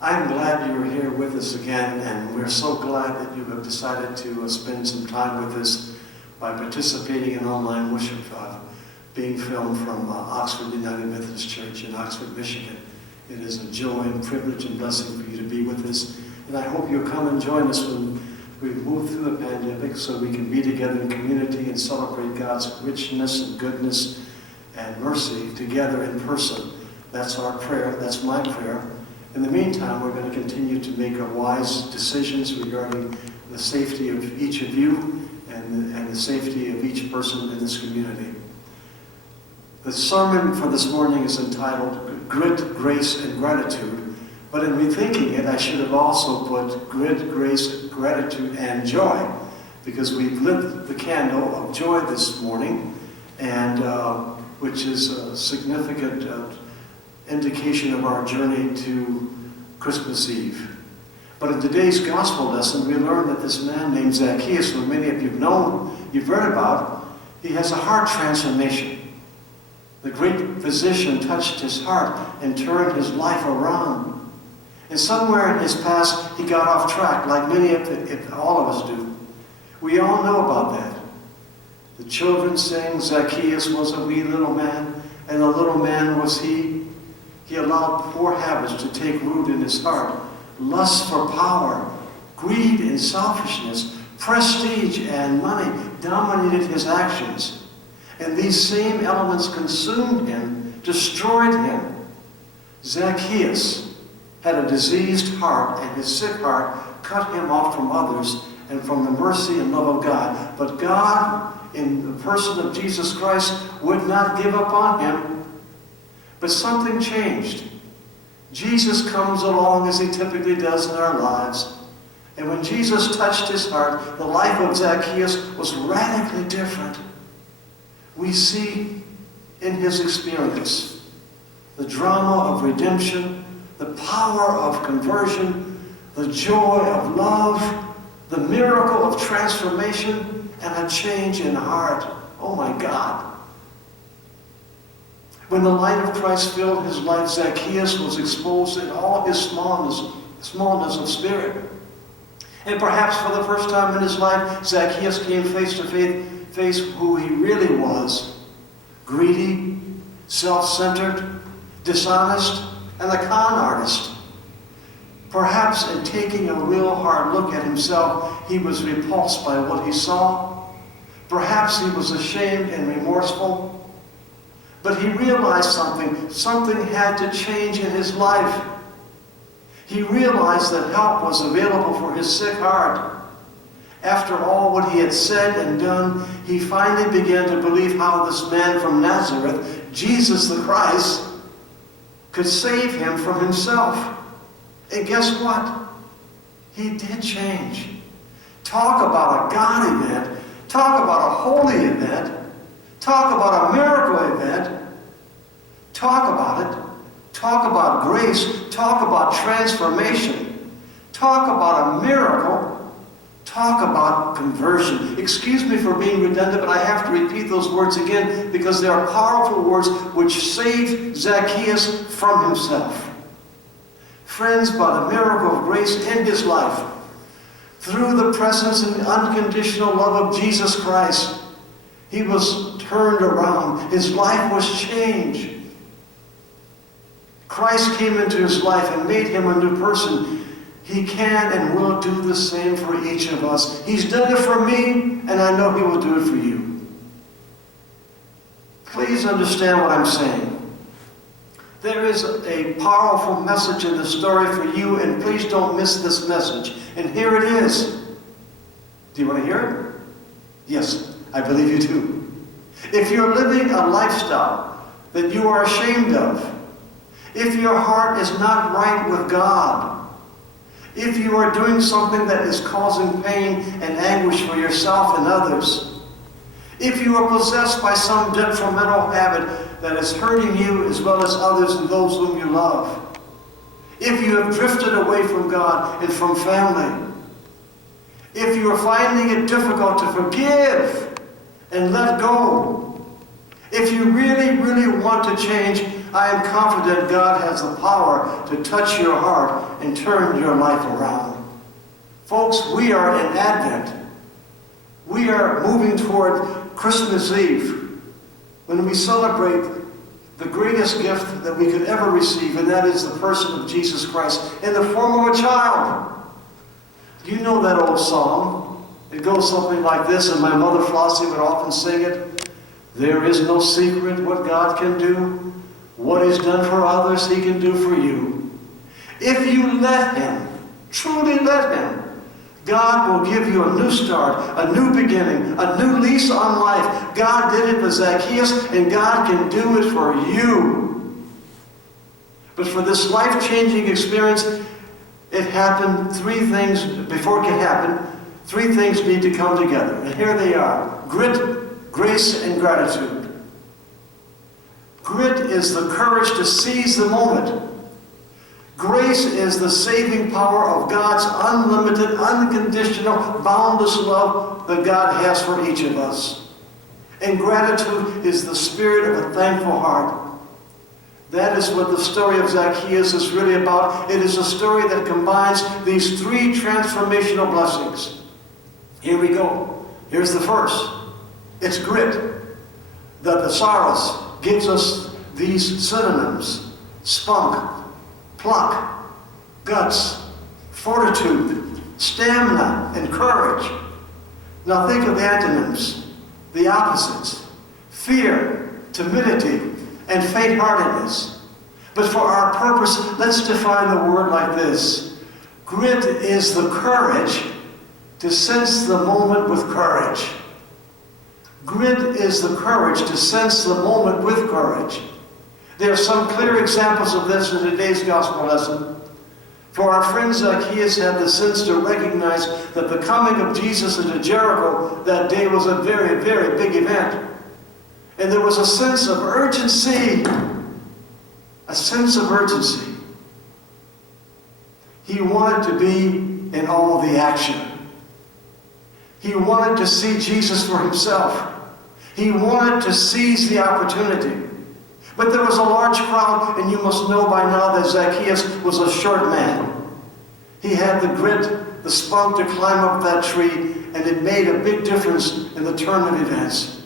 I'm glad you're here with us again, and we're so glad that you have decided to spend some time with us by participating in online worship being filmed from Oxford United Methodist Church in Oxford, Michigan. It is a joy and privilege and blessing for you to be with us, and I hope you'll come and join us when we move through the pandemic so we can be together in community and celebrate God's richness and goodness and mercy together in person. That's our prayer. That's my prayer. In the meantime, we're going to continue to make wise decisions regarding the safety of each of you and the safety of each person in this community. The sermon for this morning is entitled Grit, Grace, and Gratitude, but in rethinking it, I should have also put Grit, Grace, Gratitude, and Joy, because we've lit the candle of joy this morning, and which is a significant indication of our journey to Christmas Eve. But in today's gospel lesson, we learn that this man named Zacchaeus, who many of you have known, you've read about, he has a heart transformation. The great physician touched his heart and turned his life around. And somewhere in his past, he got off track, like many of all of us do. We all know about that. The children sing, Zacchaeus was a wee little man, and a little man was he. He allowed poor habits to take root in his heart. Lust for power, greed and selfishness, prestige and money dominated his actions. And these same elements consumed him, destroyed him. Zacchaeus had a diseased heart, and his sick heart cut him off from others and from the mercy and love of God. But God, in the person of Jesus Christ, would not give up on him. But something changed. Jesus comes along as he typically does in our lives. And when Jesus touched his heart, the life of Zacchaeus was radically different. We see in his experience the drama of redemption, the power of conversion, the joy of love, the miracle of transformation, and a change in heart. Oh my God. When the light of Christ filled his life, Zacchaeus was exposed in all his smallness of spirit. And perhaps for the first time in his life, Zacchaeus came face to face who he really was. Greedy, self-centered, dishonest, and a con artist. Perhaps in taking a real hard look at himself, he was repulsed by what he saw. Perhaps he was ashamed and remorseful. But he realized something. Something had to change in his life. He realized that help was available for his sick heart. After all what he had said and done, he finally began to believe how this man from Nazareth, Jesus the Christ, could save him from himself. And guess what? He did change. Talk about a God event. Talk about a holy event. Talk about a miracle event. Talk about it. Talk about grace. Talk about transformation. Talk about a miracle. Talk about conversion. Excuse me for being redundant, but I have to repeat those words again because they are powerful words which saved Zacchaeus from himself. Friends, by the miracle of grace in his life, through the presence and unconditional love of Jesus Christ, he was turned around. His life was changed. Christ came into his life and made him a new person. He can and will do the same for each of us. He's done it for me, and I know he will do it for you. Please understand what I'm saying. There is a powerful message in the story for you, and please don't miss this message. And here it is. Do you want to hear it? Yes, I believe you do. If you're living a lifestyle that you are ashamed of, if your heart is not right with God, if you are doing something that is causing pain and anguish for yourself and others, if you are possessed by some detrimental habit that is hurting you as well as others and those whom you love, if you have drifted away from God and from family, if you are finding it difficult to forgive and let go, if you really, really want to change, I am confident God has the power to touch your heart and turn your life around. Folks, we are in Advent. We are moving toward Christmas Eve, when we celebrate the greatest gift that we could ever receive, and that is the person of Jesus Christ in the form of a child. Do you know that old song? It goes something like this, and my mother Flossie would often sing it. There is no secret what God can do. What He's done for others, He can do for you. If you let Him, truly let Him, God will give you a new start, a new beginning, a new lease on life. God did it for Zacchaeus, and God can do it for you. But for this life-changing experience, it happened three things. Before it can happen, three things need to come together. And here they are: grit, grace, and gratitude. Grit is the courage to seize the moment. Grace is the saving power of God's unlimited, unconditional, boundless love that God has for each of us. And gratitude is the spirit of a thankful heart. That is what the story of Zacchaeus is really about. It is a story that combines these three transformational blessings. Here we go. Here's the first. It's grit. The thesaurus gives us these synonyms: spunk, pluck, guts, fortitude, stamina, and courage. Now think of the antonyms, the opposites: fear, timidity, and faint-heartedness. But for our purpose, let's define the word like this: grit is the courage to sense the moment with courage. Grit is the courage to sense the moment with courage. There are some clear examples of this in today's gospel lesson. For our friend Zacchaeus had the sense to recognize that the coming of Jesus into Jericho that day was a very, very big event. And there was a sense of urgency. A sense of urgency. He wanted to be in all of the action. He wanted to see Jesus for himself. He wanted to seize the opportunity. But there was a large crowd, and you must know by now that Zacchaeus was a short man. He had the grit, the spunk to climb up that tree, and it made a big difference in the turn of events.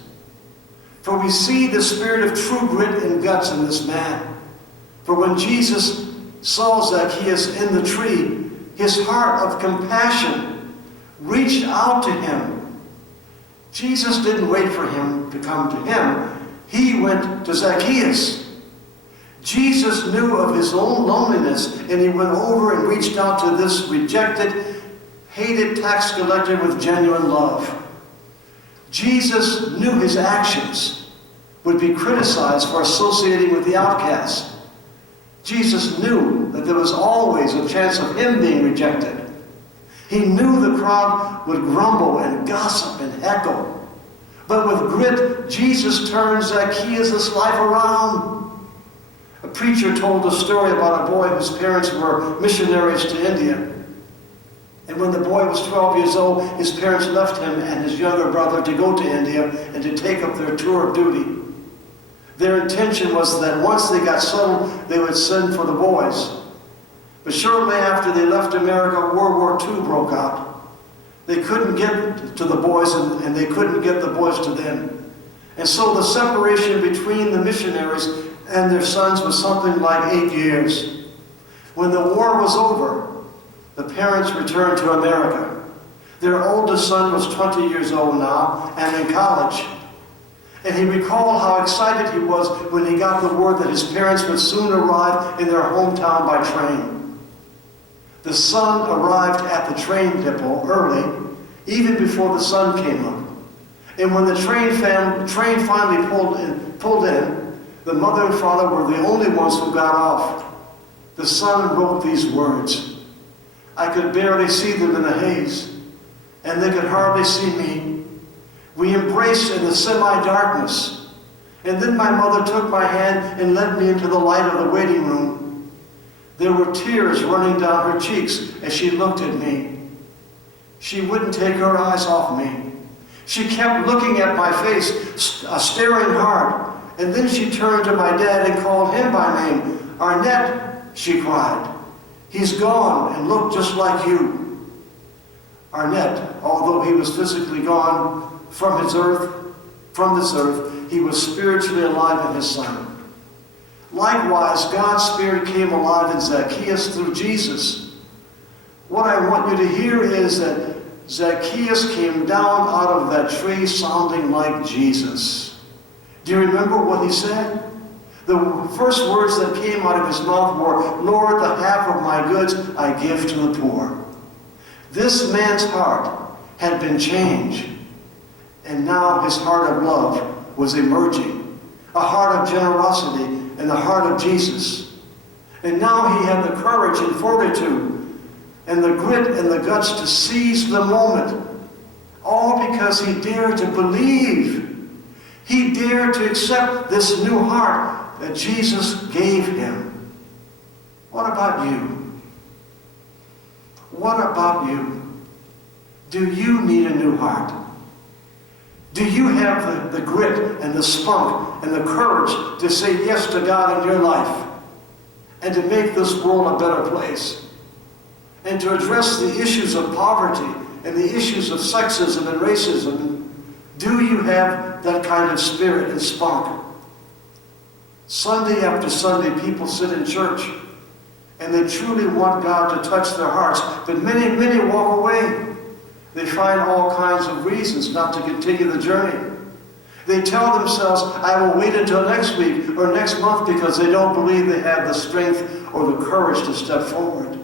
For we see the spirit of true grit and guts in this man. For when Jesus saw Zacchaeus in the tree, his heart of compassion reached out to him. Jesus didn't wait for him to come to him. He went to Zacchaeus. Jesus knew of his own loneliness, and he went over and reached out to this rejected, hated tax collector with genuine love. Jesus knew his actions would be criticized for associating with the outcast. Jesus knew that there was always a chance of him being rejected. He knew the crowd would grumble and gossip and heckle. But with grit, Jesus turned Zacchaeus' life around. A preacher told a story about a boy whose parents were missionaries to India. And when the boy was 12 years old, his parents left him and his younger brother to go to India and to take up their tour of duty. Their intention was that once they got settled, they would send for the boys. But shortly after they left America, World War II broke out. They couldn't get to the boys, and they couldn't get the boys to them. And so the separation between the missionaries and their sons was something like 8 years. When the war was over, the parents returned to America. Their oldest son was 20 years old now and in college. And he recalled how excited he was when he got the word that his parents would soon arrive in their hometown by train. The son arrived at the train depot early, even before the sun came up. And when the train finally pulled in, the mother and father were the only ones who got off. The son wrote these words: "I could barely see them in the haze, and they could hardly see me. We embraced in the semi-darkness, and then my mother took my hand and led me into the light of the waiting room. There were tears running down her cheeks as she looked at me. She wouldn't take her eyes off me. She kept looking at my face, staring hard, And then she turned to my dad and called him by name. Arnett, she cried. He's gone and looked just like you. Arnett, although he was physically gone from this earth, he was spiritually alive in his Son. Likewise, God's Spirit came alive in Zacchaeus through Jesus. What I want you to hear is that Zacchaeus came down out of that tree sounding like Jesus. Do you remember what he said? The first words that came out of his mouth were, Lord, the half of my goods I give to the poor. This man's heart had been changed, and now his heart of love was emerging, a heart of generosity and the heart of Jesus. And now he had the courage and fortitude and the grit and the guts to seize the moment, all because he dared to believe. He dared to accept this new heart that Jesus gave him. What about you? What about you? Do you need a new heart? Do you have the grit and the spunk and the courage to say yes to God in your life and to make this world a better place and to address the issues of poverty and the issues of sexism and racism? Do you have that kind of spirit and spunk? Sunday after Sunday, people sit in church and they truly want God to touch their hearts, but many walk away. They find all kinds of reasons not to continue the journey. They tell themselves, I will wait until next week or next month, because they don't believe they have the strength or the courage to step forward.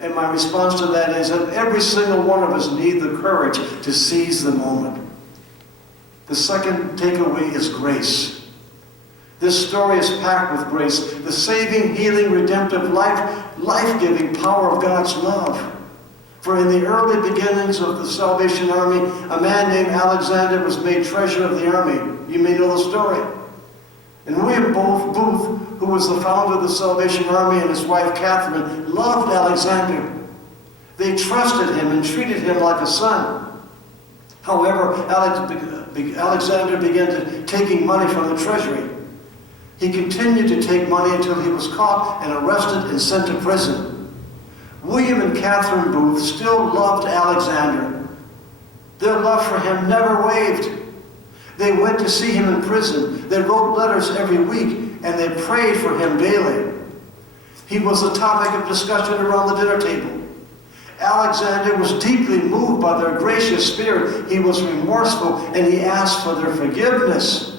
And my response to that is that every single one of us need the courage to seize the moment. The second takeaway is grace. This story is packed with grace, the saving, healing, redemptive, life-giving power of God's love. For in the early beginnings of the Salvation Army, a man named Alexander was made treasurer of the army. You may know the story. And William Booth, who was the founder of the Salvation Army, and his wife Catherine, loved Alexander. They trusted him and treated him like a son. However, Alexander began taking money from the treasury. He continued to take money until he was caught and arrested and sent to prison. William and Catherine Booth still loved Alexander. Their love for him never wavered. They went to see him in prison. They wrote letters every week, and they prayed for him daily. He was the topic of discussion around the dinner table. Alexander was deeply moved by their gracious spirit. He was remorseful, and he asked for their forgiveness.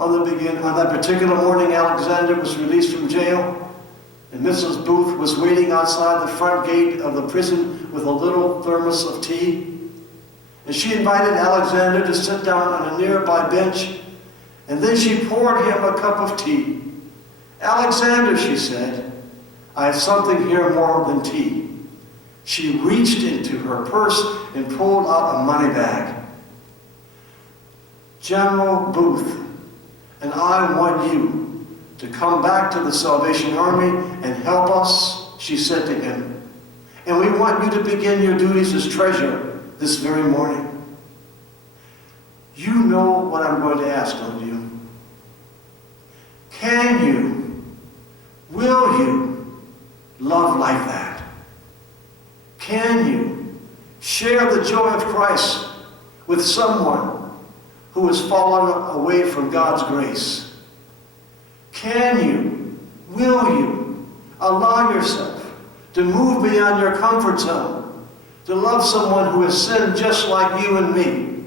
On that particular morning, Alexander was released from jail, and Mrs. Booth was waiting outside the front gate of the prison with a little thermos of tea. And she invited Alexander to sit down on a nearby bench, and then she poured him a cup of tea. Alexander, she said, I have something here more than tea. She reached into her purse and pulled out a money bag. General Booth, and I want you to come back to the Salvation Army and help us, she said to him. And we want you to begin your duties as treasurer this very morning. You know what I'm going to ask of you. Can you, will you love like that? Can you share the joy of Christ with someone who has fallen away from God's grace? Can you, will you, allow yourself to move beyond your comfort zone, to love someone who has sinned just like you and me?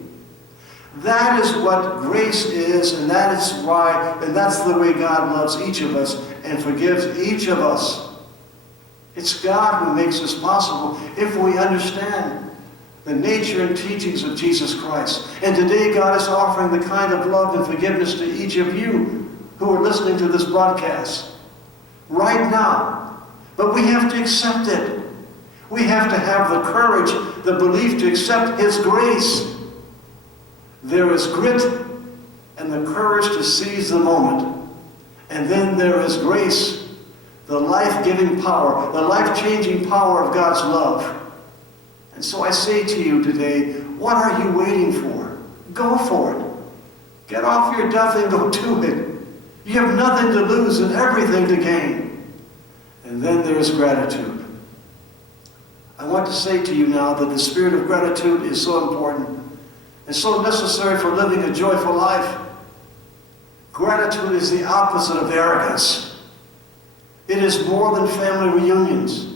That is what grace is, and that's the way God loves each of us and forgives each of us. It's God who makes this possible if we understand the nature and teachings of Jesus Christ. And today God is offering the kind of love and forgiveness to each of you who are listening to this broadcast right now. But we have to accept it. We have to have the courage, the belief to accept His grace. There is grit and the courage to seize the moment. And then there is grace, the life-giving power, the life-changing power of God's love. And so I say to you today, what are you waiting for? Go for it. Get off your duff and go do it. You have nothing to lose and everything to gain. And then there's gratitude. I want to say to you now that the spirit of gratitude is so important and so necessary for living a joyful life. Gratitude is the opposite of arrogance. It is more than family reunions.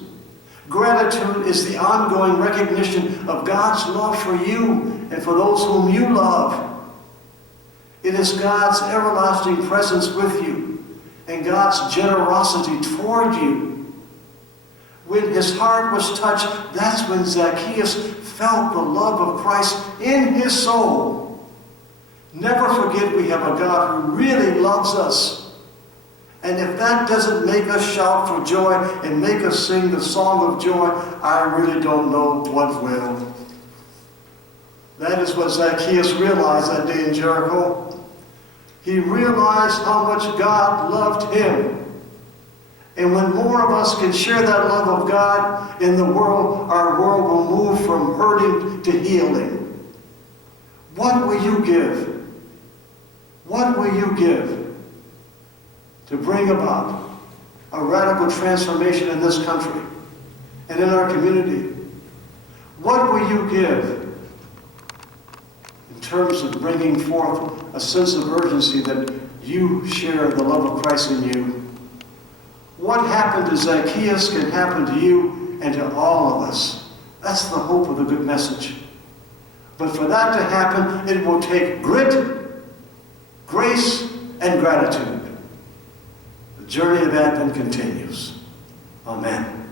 Gratitude is the ongoing recognition of God's love for you and for those whom you love. It is God's everlasting presence with you and God's generosity toward you. When his heart was touched, that's when Zacchaeus felt the love of Christ in his soul. Never forget we have a God who really loves us. And if that doesn't make us shout for joy and make us sing the song of joy, I really don't know what will. That is what Zacchaeus realized that day in Jericho. He realized how much God loved him. And when more of us can share that love of God in the world, our world will move from hurting to healing. What will you give? What will you give to bring about a radical transformation in this country and in our community? What will you give in terms of bringing forth a sense of urgency that you share the love of Christ in you? What happened to Zacchaeus can happen to you and to all of us. That's the hope of the good message. But for that to happen, it will take grit, grace, and gratitude. The journey of Advent continues. Amen.